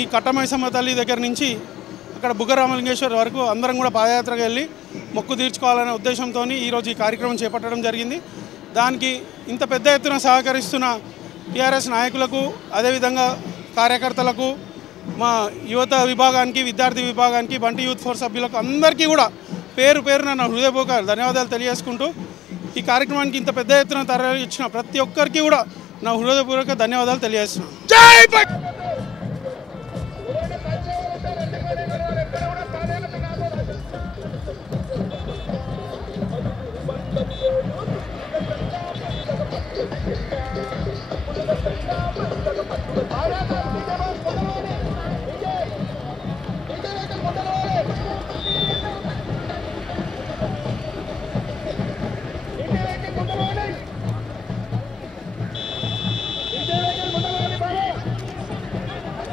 ఈ కట్టమైసమ్మ తల్లి దగ్గర నుంచి అక్కడ బుగ్గ రామలింగేశ్వర్ వరకు అందరం కూడా పాదయాత్రకు వెళ్ళి మొక్కు తీర్చుకోవాలనే ఉద్దేశంతో ఈరోజు ఈ కార్యక్రమం చేపట్టడం జరిగింది. దానికి ఇంత పెద్ద ఎత్తున సహకరిస్తున్న టీఆర్ఎస్ నాయకులకు, అదేవిధంగా కార్యకర్తలకు, మా యువత విభాగానికి, విద్యార్థి విభాగానికి, బంటి యూత్ ఫోర్స్ సభ్యులకు అందరికీ కూడా పేరు పేరున నా హృదయపూర్వక ధన్యవాదాలు తెలియజేసుకుంటూ ఈ కార్యక్రమానికి ఇంత పెద్ద ఎత్తున తరలి ఇచ్చిన ప్రతి ఒక్కరికి కూడా నా హృదయపూర్వక ధన్యవాదాలు తెలియజేస్తున్నాను. జై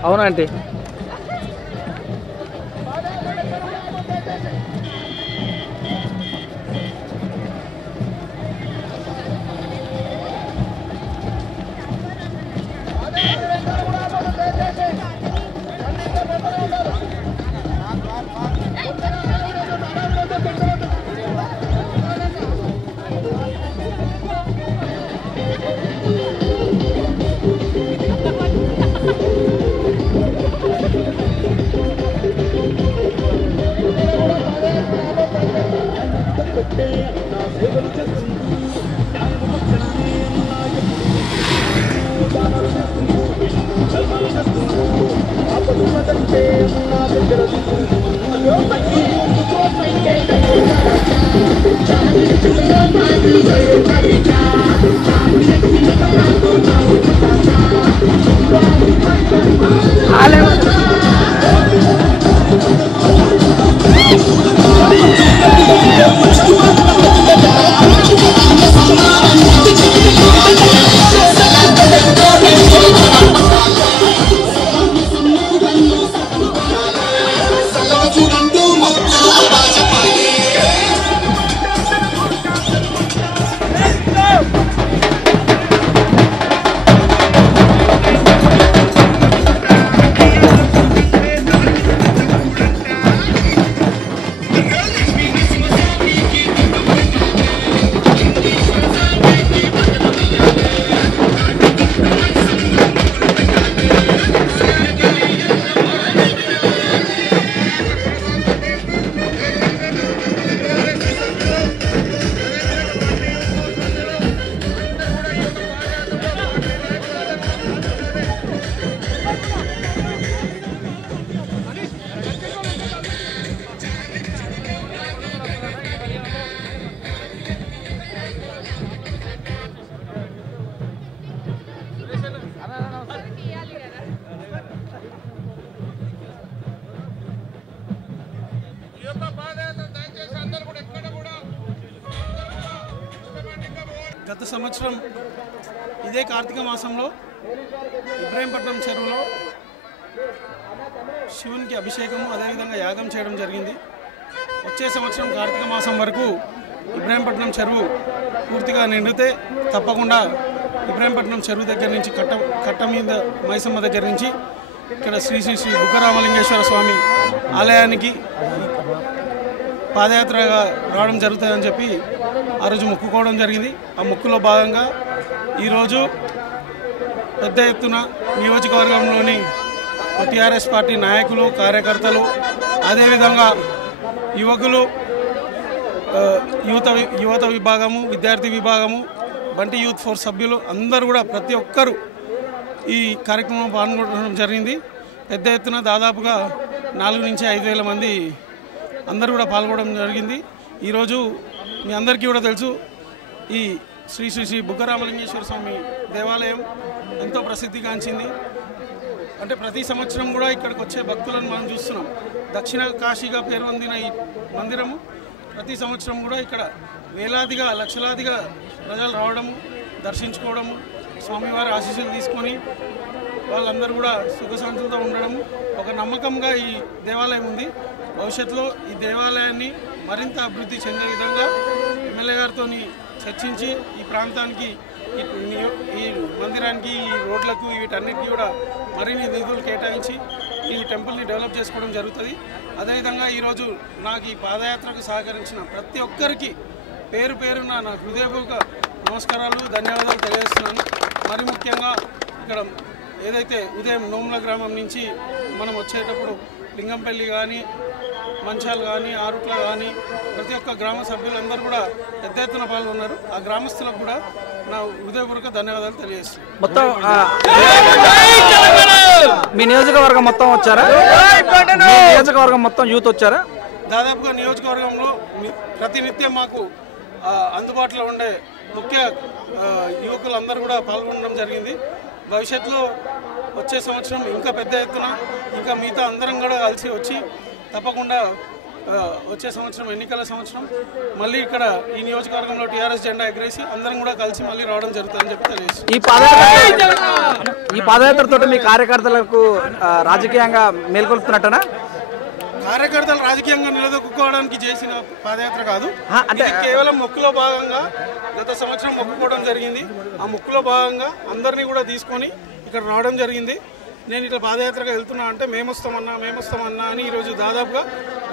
అవునా ఆంటీ? గత సంవత్సరం ఇదే కార్తీక మాసంలో ఇబ్రాహీంపట్నం చెరువులో శివునికి అభిషేకము, అదేవిధంగా యాగం చేయడం జరిగింది. వచ్చే సంవత్సరం కార్తీక మాసం వరకు ఇబ్రాహీంపట్నం చెరువు పూర్తిగా నిండితే తప్పకుండా ఇబ్రాహీంపట్నం చెరువు దగ్గర నుంచి కట్ట మీద మైసమ్మ దగ్గర నుంచి ఇక్కడ శ్రీ శ్రీ శ్రీ బుగ్గ రామలింగేశ్వర స్వామి ఆలయానికి పాదయాత్రగా రావడం జరుగుతుందని చెప్పి ఆ రోజు మొక్కుకోవడం జరిగింది. ఆ మొక్కులో భాగంగా ఈరోజు పెద్ద ఎత్తున నియోజకవర్గంలోని టీఆర్ఎస్ పార్టీ నాయకులు, కార్యకర్తలు, అదేవిధంగా యువకులు, యువత విభాగము, విద్యార్థి విభాగము, బంటి యూత్ ఫోర్స్ సభ్యులు అందరూ కూడా ప్రతి ఒక్కరూ ఈ కార్యక్రమం పాల్గొనడం జరిగింది. పెద్ద ఎత్తున దాదాపుగా 4 నుంచి 5,000 మంది అందరూ కూడా పాల్గొనడం జరిగింది. ఈరోజు మీ అందరికీ కూడా తెలుసు, ఈ శ్రీ శ్రీ శ్రీ బుగ్గ రామలింగేశ్వర స్వామి దేవాలయం ఎంతో ప్రసిద్ధిగాంచింది. అంటే ప్రతి సంవత్సరం కూడా ఇక్కడికి వచ్చే భక్తులను మనం చూస్తున్నాం. దక్షిణ కాశీగా పేరు పొందిన ఈ మందిరము ప్రతి సంవత్సరం కూడా ఇక్కడ వేలాదిగా, లక్షలాదిగా ప్రజలు రావడము, దర్శించుకోవడము, స్వామివారి ఆశీస్సులు తీసుకొని వాళ్ళందరూ కూడా సుఖశాంతులతో ఉండడము ఒక నమ్మకంగా ఈ దేవాలయం ఉంది. భవిష్యత్తులో ఈ దేవాలయాన్ని మరింత అభివృద్ధి చెందే విధంగా ఎమ్మెల్యే గారితో చర్చించి ఈ ప్రాంతానికి, ఈ మందిరానికి, ఈ రోడ్లకు, వీటన్నిటికీ కూడా మరిన్ని నిధులు కేటాయించి ఈ టెంపుల్ని డెవలప్ చేసుకోవడం జరుగుతుంది. అదేవిధంగా ఈరోజు నాకు ఈ పాదయాత్రకు సహకరించిన ప్రతి ఒక్కరికి పేరు పేరున నా హృదయపూర్వక నమస్కారాలు, ధన్యవాదాలు తెలియజేస్తున్నాను. మరి ముఖ్యంగా ఇక్కడ ఏదైతే ఉదయం నోముల గ్రామం నుంచి మనం వచ్చేటప్పుడు లింగంపల్లి కానీ, మంచాలు కానీ, ఆరుట్ల కానీ ప్రతి ఒక్క గ్రామ సభ్యులందరూ కూడా పెద్ద ఎత్తున పాల్గొన్నారు. ఆ గ్రామస్తులకు కూడా నా హృదయపూర్వక ధన్యవాదాలు తెలియజేస్తున్నాను. మొత్తం మీ నియోజకవర్గం మొత్తం వచ్చారా? నియోజకవర్గం మొత్తం యూత్ వచ్చారా? దాదాపుగా నియోజకవర్గంలో ప్రతినిత్యం మాకు అందుబాటులో ఉండే ముఖ్య యువకులందరూ కూడా పాల్గొనడం జరిగింది. భవిష్యత్తులో వచ్చే సంవత్సరం ఇంకా పెద్ద ఎత్తున ఇంకా మిగతా అందరం కూడా కలిసి వచ్చి తప్పకుండా వచ్చే సంవత్సరం ఎన్నికల సంవత్సరం మళ్ళీ ఇక్కడ ఈ నియోజకవర్గంలో టీఆర్ఎస్ జెండా ఎగరేసి అందరం కూడా కలిసి మళ్ళీ రావడం జరుగుతుందని చెప్పి తెలియజేస్తాం. ఈ పాదయాత్రతో మీ కార్యకర్తలకు రాజకీయంగా మేల్కొల్పుతున్నట్టనా? కార్యకర్తలు రాజకీయంగా నిలదొక్కుకోవడానికి చేసిన పాదయాత్ర కాదు, ఇది కేవలం మొక్కులో భాగంగా గత సంవత్సరం మొక్కుకోవడం జరిగింది. ఆ మొక్కులో భాగంగా అందరినీ కూడా తీసుకొని ఇక్కడ రావడం జరిగింది. నేను ఇట్లా పాదయాత్రగా వెళ్తున్నా అంటే మేమొస్తామన్నా అని ఈరోజు దాదాపుగా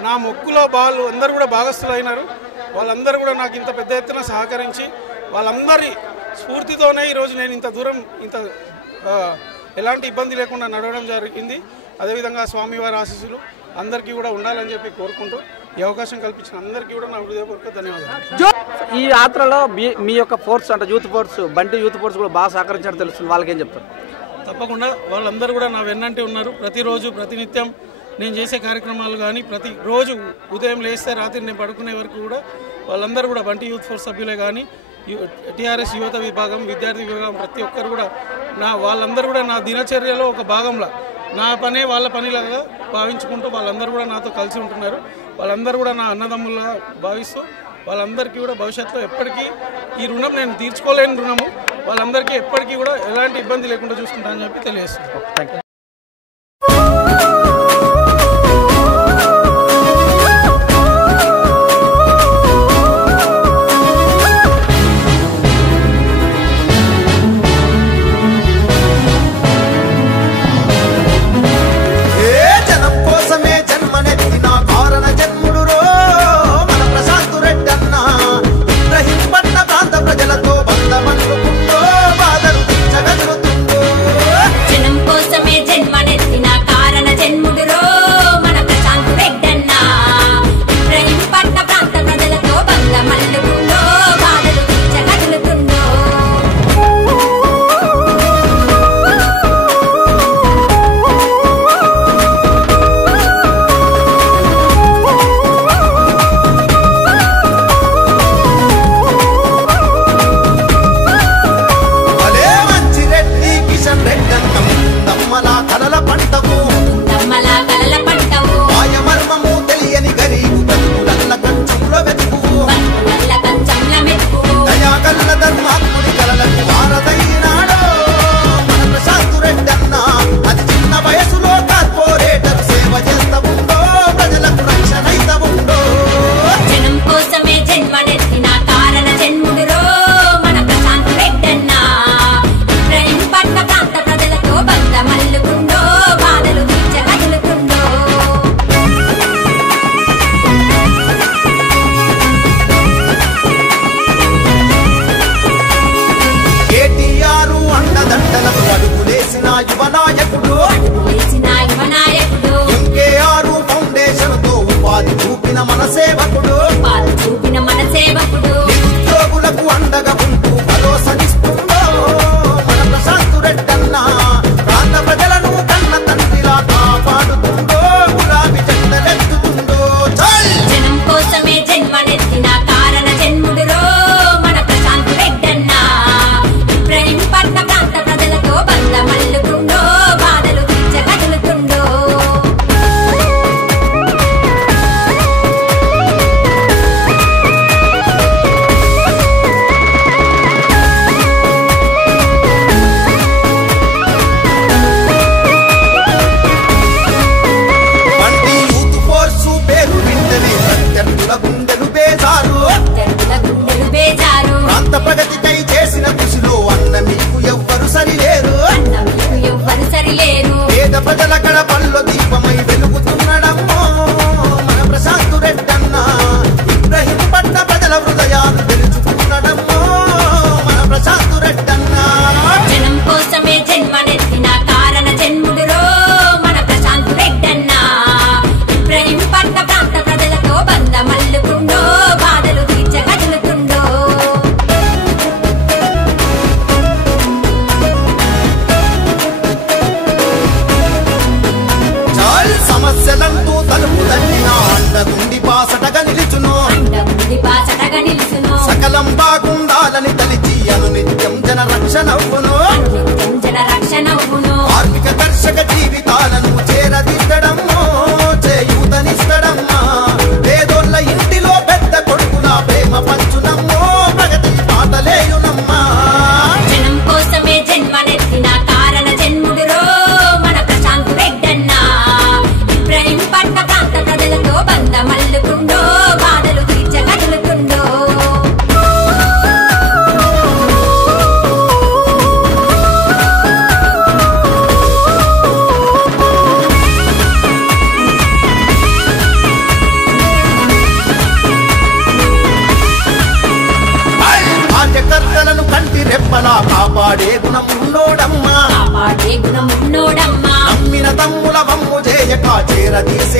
నా మొక్కులో వాళ్ళు అందరూ కూడా భాగస్థులు అయినారు. వాళ్ళందరూ కూడా నాకు ఇంత పెద్ద ఎత్తున సహకరించి వాళ్ళందరి స్ఫూర్తితోనే ఈరోజు నేను ఇంత దూరం ఎలాంటి ఇబ్బంది లేకుండా నడవడం జరిగింది. అదేవిధంగా స్వామివారి ఆశీస్సులు అందరికీ కూడా ఉండాలని చెప్పి కోరుకుంటూ ఈ అవకాశం కల్పించిన అందరికీ కూడా నా హృదయపూర్వక ధన్యవాదాలు. ఈ యాత్రలో మీ యొక్క ఫోర్స్ అంటే youth force, Bunty youth force కూడా బాగా సహకరించినట్టు తెలుస్తుంది. వాళ్ళకేం చెప్తారు? తప్పకుండా వాళ్ళందరూ కూడా నా వెన్నంటి ఉన్నారు. ప్రతిరోజు ప్రతినిత్యం నేను చేసే కార్యక్రమాలు కానీ ప్రతిరోజు ఉదయం లేస్తే రాత్రి నేను పడుకునే వరకు కూడా వాళ్ళందరూ కూడా బంటి యూత్ ఫోర్స్ సభ్యులే కానీ టీఆర్ఎస్ యువత విభాగం, విద్యార్థి విభాగం ప్రతి ఒక్కరు కూడా వాళ్ళందరూ కూడా నా దినచర్యలో ఒక భాగంలో నా పనే వాళ్ళ పనిలాగా భావించుకుంటూ వాళ్ళందరూ కూడా నాతో కలిసి ఉంటున్నారు. వాళ్ళందరూ కూడా నా అన్నదమ్ముల్లా భావిస్తూ వాళ్ళందరికీ కూడా భవిష్యత్తులో ఎప్పటికీ ఈ రుణం నేను తీర్చుకోలేని రుణము, వాళ్ళందరికీ ఎప్పటికీ కూడా ఎలాంటి ఇబ్బంది లేకుండా చూసుకుంటానని చెప్పి తెలియజేస్తున్నాను. Thank you. మల్లుకుండో బాధలు జన రక్షణవును కార్మిక కర్షక జీవితాలను చేరదిద్దడమ్మో చేయూతనిస్తడమ్మా పేదోళ్ళ ఇంటిలో పెద్ద కొడుకుల ప్రేమ పంచునమ్మో ప్రగతి పాటలేయునమ్మా జనం కోసమే జన్మనెత్తిన కారణ జన్ముడురో మన ప్రశాంత్ రెడ్డన్నా ఇబ్రహీం పట్న ప్రాంత ప్రజలతో బంధమల్లుకుండో బాధలు తీర్చగలుగుతుండో కార్యకర్తలను కంటి రెప్పలా కాపాడే గుణమున్నోడమ్మా నమ్మిన తమ్ముల వమ్ము చేయక చేరదీసి